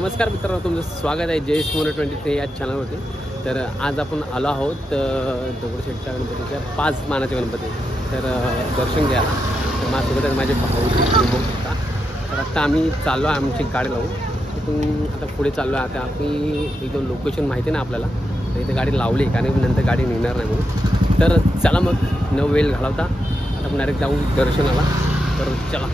नमस्कार मित्रांनो, तुमचं स्वागत आहे जयेश मोरे 23 या चॅनलवरती. तर आज आपण आलो आहोत दगडूशेठच्या गणपतीच्या 5 मानाचे गणपती. तर दर्शन घ्यायला तर माझ्यासोबत माझे भाऊ बघू शकता. तर आता आम्ही चाललो आहे आमची गाडी लावून. तिथून आता पुढे चाललो आहे. आता आम्ही एकदम लोकेशन माहिती ना आपल्याला, तर इथे गाडी लावली कारण नंतर गाडी निघणार नाही म्हणून. तर चला मग न वेळ घालवता आता आपण डायरेक्ट जाऊ दर्शनाला. तर चला.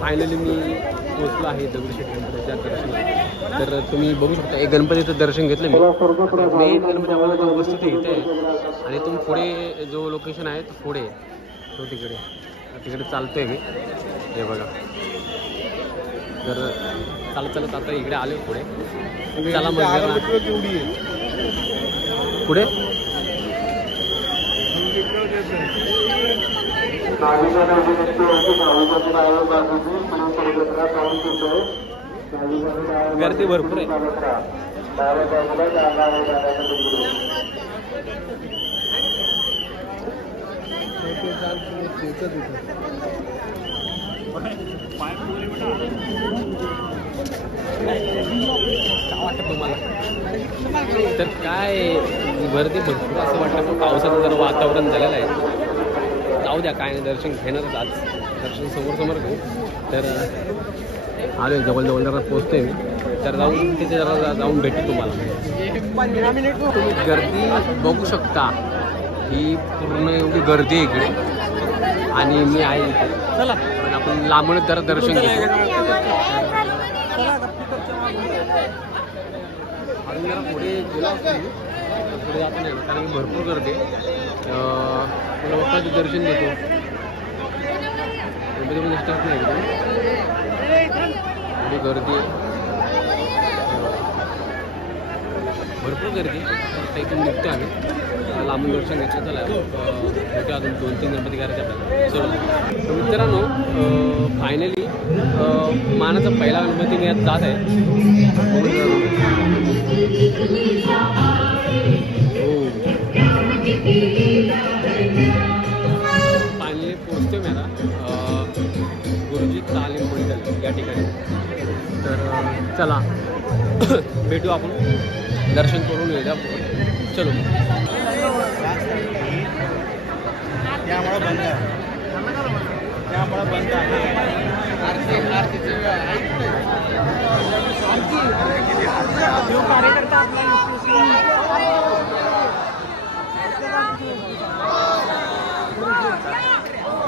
फायनली मी पोचलो आहे दगडूशेठ गणपतीच्या दर्शनाला. तर तुम्ही बघू शकता एक गणपतीचं दर्शन घेतलं मी. मेन गणपती आम्हाला जो उपस्थित इथे आहे आणि तुम्ही पुढे जो लोकेशन आहे तो पुढे तो तिकडे चालतोय मी. हे बघा. तर चालत आता इकडे आले पुढे. चला मग पुढे गर्दी भरपूर आहे. वाटतं तुम्हाला तर काय गर्दी भरपूर असं वाटतं, पण पावसाचं जर वातावरण झालेलं आहे. जाऊ द्या, काय नाही, दर्शन घेणारच आज. दर्शन समोर घेऊ. तर आलो जवळ जरा पोचतोय मी. तर जाऊन तिथे जरा जाऊन भेटतो तुम्हाला. तुम्ही गर्दी बघू शकता, ही पूर्ण एवढी गर्दी आहे इकडे आणि मी आहे इथे. चला आपण लांबूनच जरा दर्शन घेऊ. अजून जरा पुढे गेला पुढे जातो नाही कारण भरपूर गर्दी आहे. तुला बाप्पाचं दर्शन घेतो. गणपतीमध्ये स्टार्ट नाही एवढी गर्दी आहे, भरपूर गर्दी. तर इथून निघतो आम्ही लांबून दर्शन घ्यायचं. चला भेटू अजून 2-3 गणपती करायचे आपल्याला. चलो तर मित्रांनो, फायनली मानाचा पहिला गणपती मी आज जात आहे. फायनली पोचतो मी आता गुरुजी तालीम मंडळ या ठिकाणी. तर चला भेटू आपण, दर्शन करून येऊ. चलो.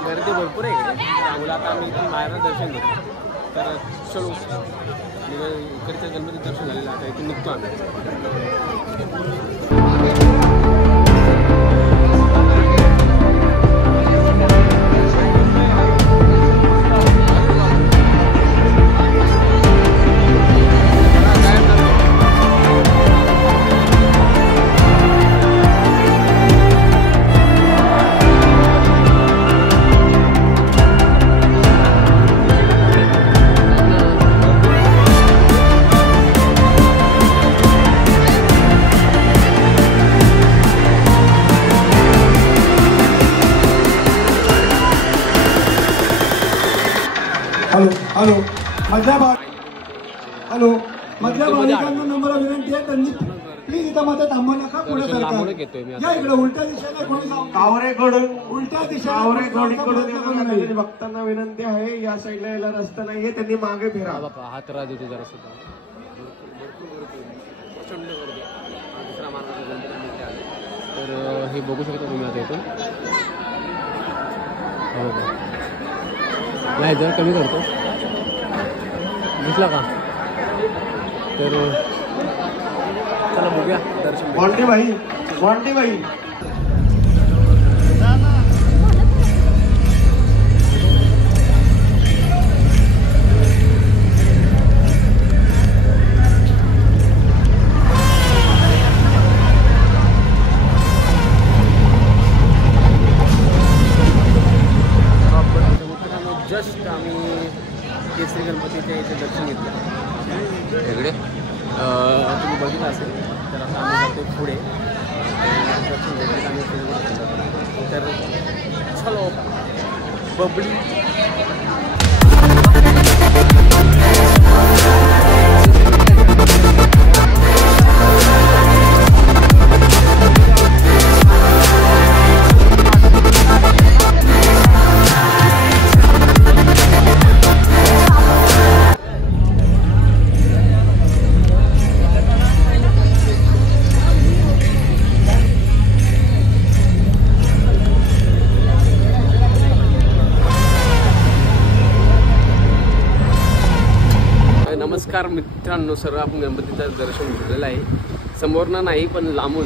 गर्दी भरपूर आहे इकडे, त्यामुळे आता आम्ही इथून बाहेरनं दर्शन घेतो. तर चलो, इकडच्या गणपती दर्शन झालेलं आता इथून निघतो आम्ही. हॅलो मधल्या भाविकांना नम्र विनंती आहे, त्यांनी प्लीज इथं मध्ये थांबू नका. पुढे या इकडे उलट्या दिशेने उलट्या दिशेने भक्तांना विनंती आहे, या साईडला यायला रस्ता नाहीये, त्यांनी मागे फिरा. हात राहत होते जरा सुद्धा. प्रचंड गर्दी. दुसरा मार्गाचा गणपती आले. तर हे बघू शकता तुम्ही आता इथून. यायचं कमी करतो, दिसला का? तर चला बघूया दर्शन. बॉन्टी भाई हॅलो बबडी. नमस्कार मित्रांनो, सर्व आपण गणपतीचं दर्शन घेतलेलं आहे. समोरनं नाही पण लांबून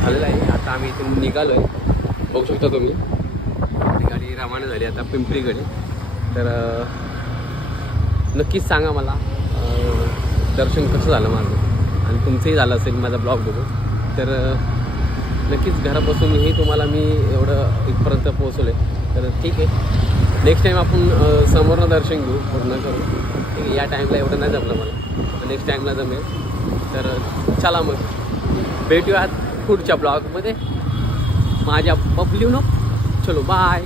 झालेलं आहे. आता आम्ही इथून निघालो आहे, बघू शकता तुम्ही. गाडी रवाना झाली आता पिंपरीकडे. तर नक्कीच सांगा मला दर्शन कसं झालं माझं, आणि तुमचंही झालं असेल माझा ब्लॉग बघून. तर नक्कीच घरापासूनही तुम्हाला मी एवढं इथपर्यंत पोहोचवलं आहे. तर ठीक आहे, नेक्स्ट टाईम आपण समोरनं दर्शन घेऊ, पूर्ण करू. ठीक आहे, या टाईमला एवढं नाही जमलं मला, तर नेक्स्ट टाईमला जमेल. तर चला मग भेटूयात पुढच्या ब्लॉगमध्ये माझ्या बबलीनो. चलो बाय.